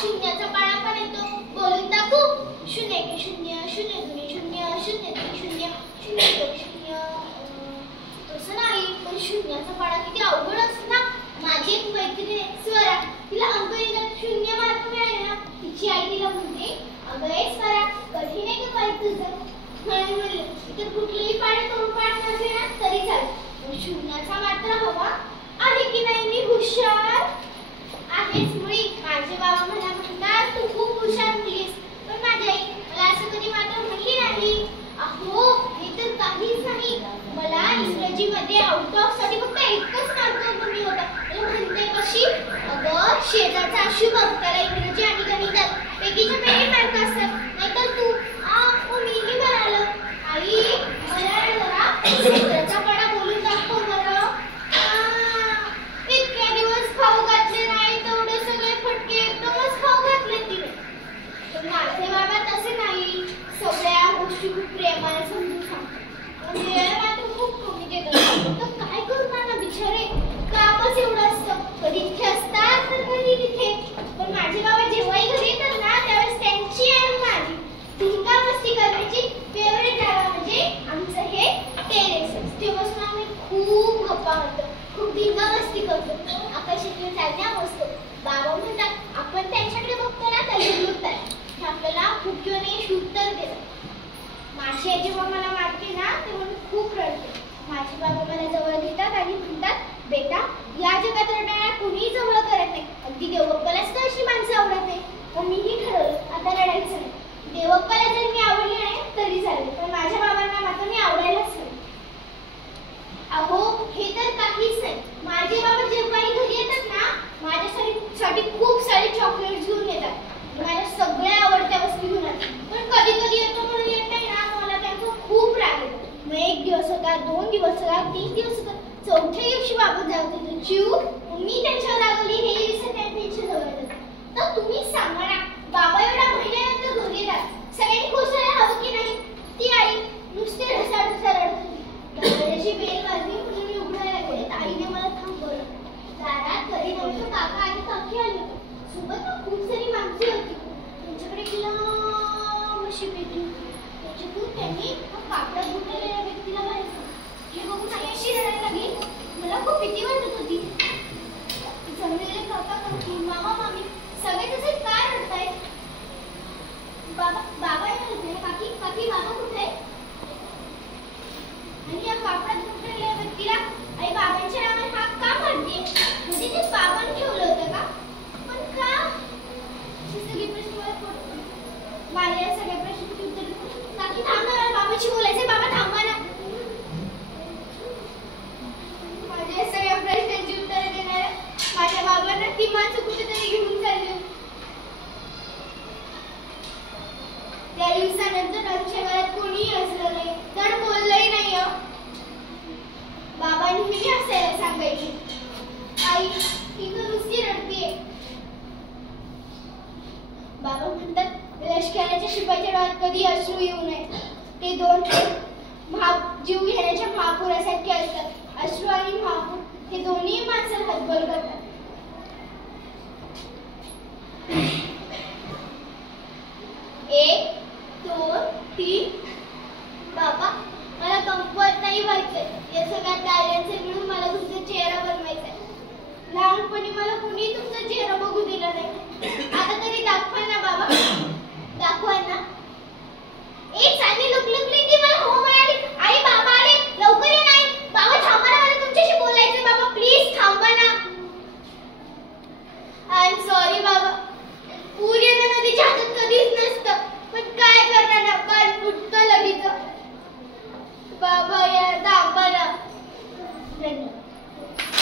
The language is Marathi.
शून्याचा पाडा पण येतो. बोलून दाखवू. 0 1 0 0 2 0 0 3 0 0 2 0. तसं नाही, पण शून्याचा पाडा किती अवघड असतो ना. माझी एक मैत्रीण आहे स्वरा, तिला अंक येतात 0 मार्क मिळाले ना, तिची आई तिला म्हणते, अगं ए स्वरा, कठीण आहे का काय तुझं? म्हणून म्हणलं तर कुठलेही पाडे तोंडपाठ नसले ना तरी चालेल, पण शून्याचा मात्र हवा आहे की नाही. मी हुशार आहेच मुळी. माझे बाबा मला म्हणतात तू खूप हुशार मुलगी आहेस, पण माझी आई मला असं कधी मात्र म्हणली नाही. अहो हे तर काहीच नाही. मला इंग्रजीमध्ये आउट ऑफ साठी फक्त एकच मार्क कमी होता. म्हणते कशी? अगं शेजारचा आशू बघ, त्याला इंग्रजी आणि गणितात पैकीच्या पैकी मार्क असतात, नाहीतर तू मीही म्हणालो आई मला जरा शेजारचा पाडा बोलून दाखव बरं. इतक्या दिवस खाऊ घातले नाही, तेवढे सगळे फटके एकदमच खाऊ घातले तिने. पण माझे बाबा तसे नाही, सगळ्या गोष्टी खूप प्रेमाने समजून सांगतात. मात्र खूप कमी देतात. तर काय करणार ना बिचारे, कामच एवढं असतं. कधी इथे असतात तर कधी तिथे. पण माझे बाबा जेव्हाही घरी येतात ना, त्यावेळेस त्यांची आणि माझी धिंगा मस्ती करण्याची फेवरेट जागा म्हणजे आमचं हे टेरेस. तेव्हापासून आम्ही खूप गप्पा मारतो, खूप धिंगा मस्ती करतो, आकाशाकडे चालण्या बसतो. बाबा म्हणतात आपण त्यांच्याकडे बघतो ना तर लुटतात, हे आपल्याला हुक्क्याने उत्तर देतात. माझी आई जेव्हा मला मारते ना तेव्हा मी खूप रडते. माझे बाबा मला जवळ घेतात आणि म्हणतात, बेटा या जगात रडणाऱ्या कुणीही जवळ करत नाही. अगदी देवबाप्पालाच तर अशी माणसं आवडत नाही. मग मीही ठरवलं आता रडायचं नाही. देवबाप्पाला जर मी आवडली नाही तरी चालेल, पण माझ्या बाबांना मात्र मी आवडायलाच नाही. अहो हे तर काहीच नाही. माझे बाबा जेव्हाही घरी येतात ना, माझ्यासाठी खूप सारे चॉकलेट्स घेऊन येतात. माझ्या सगळ्या आवडत्या वस्तू घेऊन येतात. पण कधी कधी येतो म्हणून येत नाही ना, मला त्यांचा खूप राग येतो. मग 1 दिवस होता, 2 दिवस होता, 3 दिवस होता, 4थ्या दिवशी बाबा जाऊ देतो चिव. मी त्यांच्यावर रागवली हे विसर त्यांच्या जवळ येतात. तर तुम्ही सांगा ना, बाबा एवढा महिन्यानंतर घरी येतात, सगळ्यांनी खुश राहायला हवं की नाही? ती आई नुसते ढसाढसा रडत होती. दरवाजाची बेल वाजली म्हणून मी उघडायला गेले. आईने मला थांबवलं. दारात करीनाचं काका आणि काकी आले होते. सोबत खूप सारी माणसे होती. त्यांच्याकडे एक लांब अशी पेटी होती. त्याच्यातून त्यांनी कापडात गुंडलेल्या व्यक्तीला बाहेर काढलं. हे बघून आई अशी रडायला लागली. मला खूप भीती वाटत होती. जमलेले काका काकी, मामा मामी सगळे तसे काय रडतायत? बाबा येत काकी काकी बाबा कुठे? आणि या कापडात गुंडलेल्या व्यक्तीला आई बाबांच्या नावाने हाक का मारते? म्हणजे ते बाबांनी ठेवलं होतं का? पण का? सगळे प्रश्न मला पडतात. माझ्या या सगळ्या प्रश्नांची उत्तर काकी थांबा ना, बाबाशी बोलायचंय. बाबा थांबा ना. माझ्या सगळ्या प्रश्नांची उत्तरं देणाऱ्या माझ्या बाबांना ती माणसं कुठेतरी घेऊन चालली. त्या दिवसानंतर आमच्या घरात कोणीही असलं नाही, तर बोललंही नाही. बाबा नेहमी हसायला सांगायची, आई ती तर नुसती रडतीये. बाबा म्हणतात लष्कराच्या शिपाईच्या डोळ्यात कधी अश्रू येऊ नये. ते 2 जीव घेण्याच्या महापुरासारखे असतात. अश्रू आणि महापूर हे दोन्ही माणसाला हतबल करतात. 1 2 3 बाबा मला कमवत नाही व्हायचंय. या सगळ्या डायऱ्यांचे मिळून मला तुमचा चेहरा बनवायचा आहे. लहानपणी मला कुणी तुमचा चेहरा बघू दिला नाही. आता तरी दाखवा ना बाबा, दाखवा ना. एक